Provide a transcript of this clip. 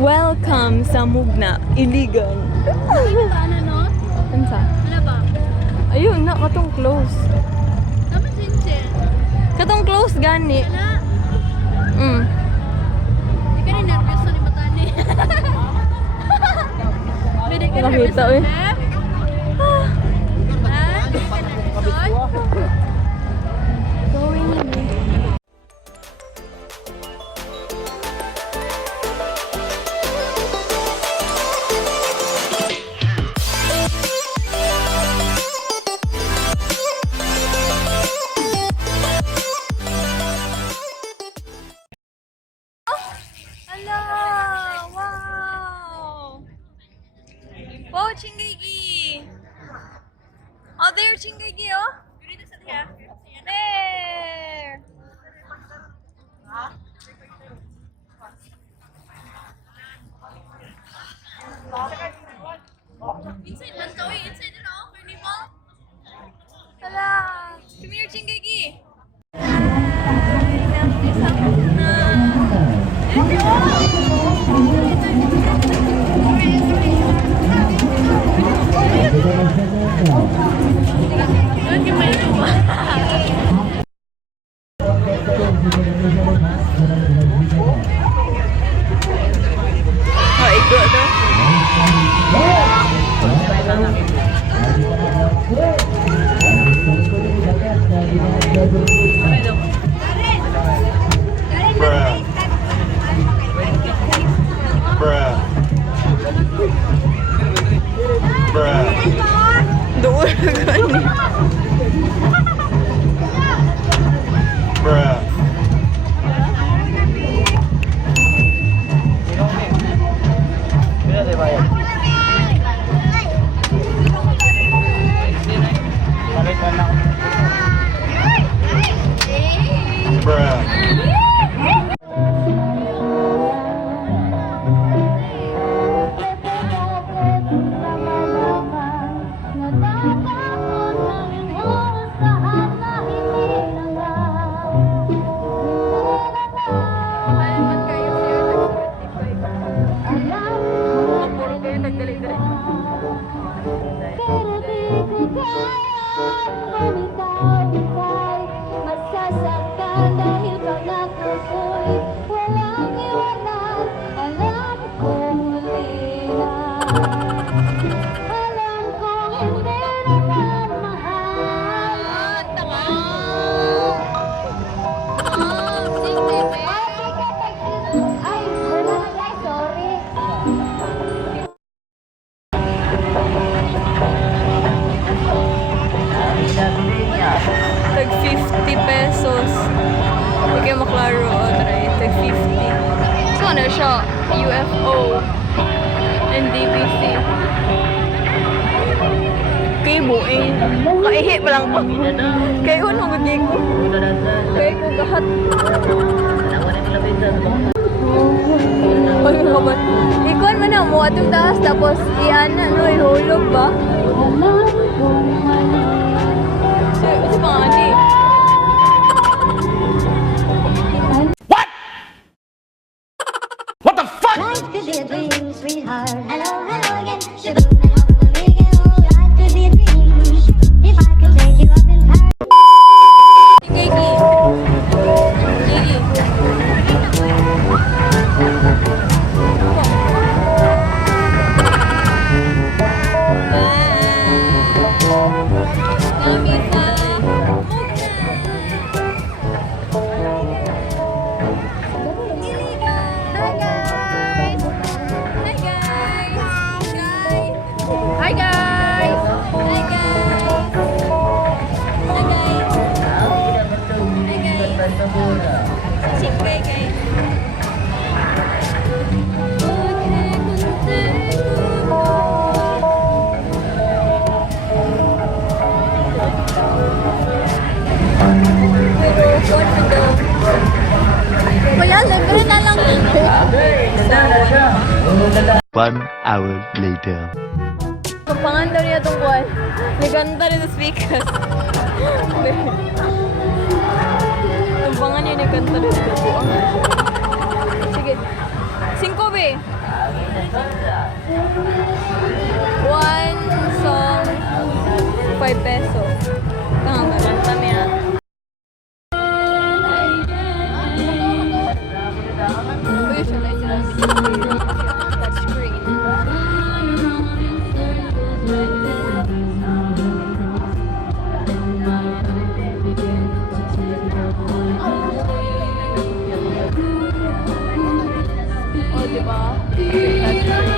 Welcome sa Mugna, Iligan. Ano no? Ano sa? Ano ba? Ayun na, katong close. Naman sincere. Katong close gani. Wala. Mm. Hindi ka na nervous na ni Matani. Hindi ka nervous Nakita, na eh. Beb? Ha? Hindi ka nervous? Going in. Hello! Wow! Wow, Chinggigi! Oh, there, Chinggigi, oh! There! Inside lang to eh. Inside na ako. Carnival. Hello! Come here, Chinggigi! Oh, ikut tu. Bruh. Bruh. Bruh. Doon ka ni. Bruh. Bruh. Malaman kayo sir. Puro kayo nagdali-dali. Masasaktan dahil pangako ko'y walang iwanan. Alam kong mali na. Alam kong hindi naman mahal. Tama. Ay, wala na, sorry. Tag 50 pesos. Hindi kayo maklaro o try. Tag 50. So ano siya? UFO. And DBC. Kay buing. Kaihi pa lang ko. Kay uno gudi ko. Kay ko gahat. Pag mo ba? Ikuan man na mo atong taas tapos iana no ihulog ba? Sa pangani. Life could be a dream, sweetheart. Hello, hello again. Sugar, hello, again. Life could be a dream. If I could take you up in Paris. Gigi. Gigi. Kami sa Hi guys! Hi guys! Hi guys! Hi guys! Hi guys! Hi guys! Chikwe guys! Kuya, libre na lang. 1 hour later. Kapangan daw niya itong kuwan. Naganda rin sa speakers. Tumbangan niya nagkanta rin sa buang. Sige. 5 be. One song, 5 pesos. Tama ba? Tama yan. Uy, siya na sila. Touchscreen. Oh, diba? Touchscreen.